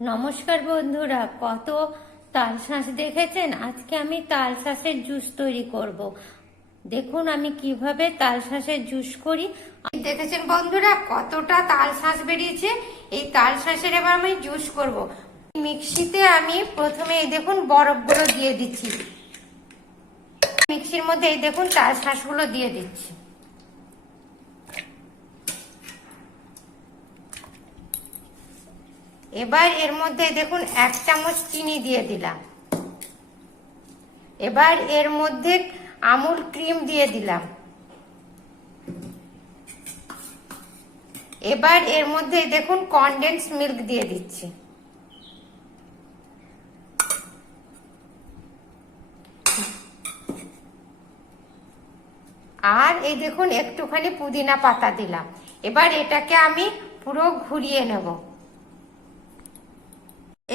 নমস্কার বন্ধুরা, কত তালশাঁস দেখেছেন? আজকে আমি তালশাঁসের জুস তৈরি করব। দেখুন আমি কিভাবে তালশাঁসের জুস করি। দেখেছেন বন্ধুরা, কতটা তালশাঁস বেরিয়েছে। এই তালশাঁসের এবার আমি জুস করব। মিক্সিতে আমি প্রথমে এই দেখুন বরফগুলো দিয়ে দিচ্ছি। মিক্সির মধ্যে এই দেখুন তালশাঁসগুলো দিয়ে দিচ্ছি। এবার এর মধ্যে দেখুন 1 চামচ চিনি দিয়ে দিলাম। এবার এর মধ্যে আমুল ক্রিম দিয়ে দিলাম। এবার এর মধ্যে দেখুন কনডেন্স মিল্ক দিয়ে দিচ্ছি। আর এই দেখুন একটুখানি পুদিনা পাতা দিলাম। এবার এটাকে আমি পুরো ঘুরিয়ে নেব।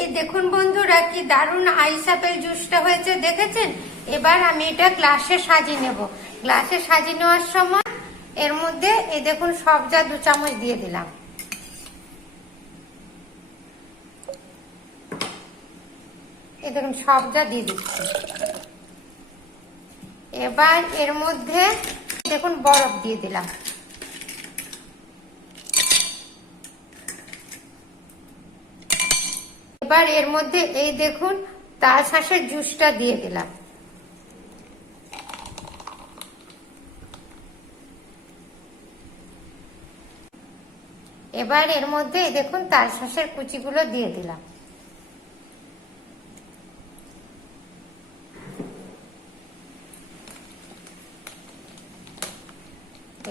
এই দেখুন বন্ধুরা, কি দারুণ আইস আপেল জুসটা হয়েছে, দেখেছেন? এবার আমি এটা গ্লাসে সাজিয়ে নেব। গ্লাসে সাজিয়ে নেওয়ার সময় এর মধ্যে এই দেখুন সবজা 2 চামচ দিয়ে দিলাম। এই দেখুন সবজা দিয়ে দিচ্ছি। এবার এর মধ্যে দেখুন বরফ দিয়ে দিলাম। এবার এর মধ্যে এই দেখুন তালশাঁসের জুসটা দিয়ে দিলাম। এবার এর মধ্যে এই দেখুন তালশাঁসের কুচিগুলো দিয়ে দিলাম।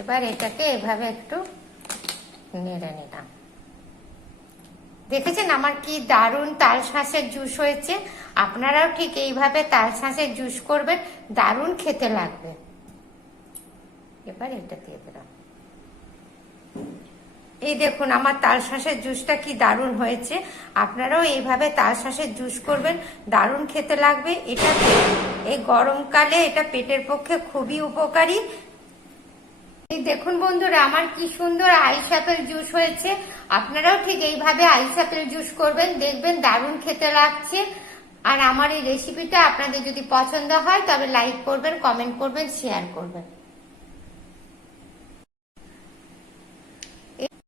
এবার এটাকে এভাবে একটু নেড়ে নিলাম। দেখেছেন আমার কি দারুণ তালশাঁসের জুস হয়েছে। আপনারাও ঠিক এইভাবে তালশাঁসের জুস করবেন, দারুণ খেতে লাগবে। এবার এটা দিয়ে দিলাম। এই দেখুন আমার তালশাঁসের জুসটা কি দারুণ হয়েছে। আপনারাও এইভাবে তালশাঁসের জুস করবেন, দারুণ খেতে লাগবে। এটা এই গরমকালে এটা পেটের পক্ষে খুবই উপকারী। এই দেখুন বন্ধুরা, আমার কি সুন্দর আইস আপেল জুস হয়েছে। আপনারাও ঠিক এইভাবে আইস আপেল জুস করবেন, দেখবেন দারুণ খেতে লাগছে। আর আমার এই রেসিপিটা আপনাদের যদি পছন্দ হয় তবে লাইক করবেন, কমেন্ট করবেন, শেয়ার করবেন।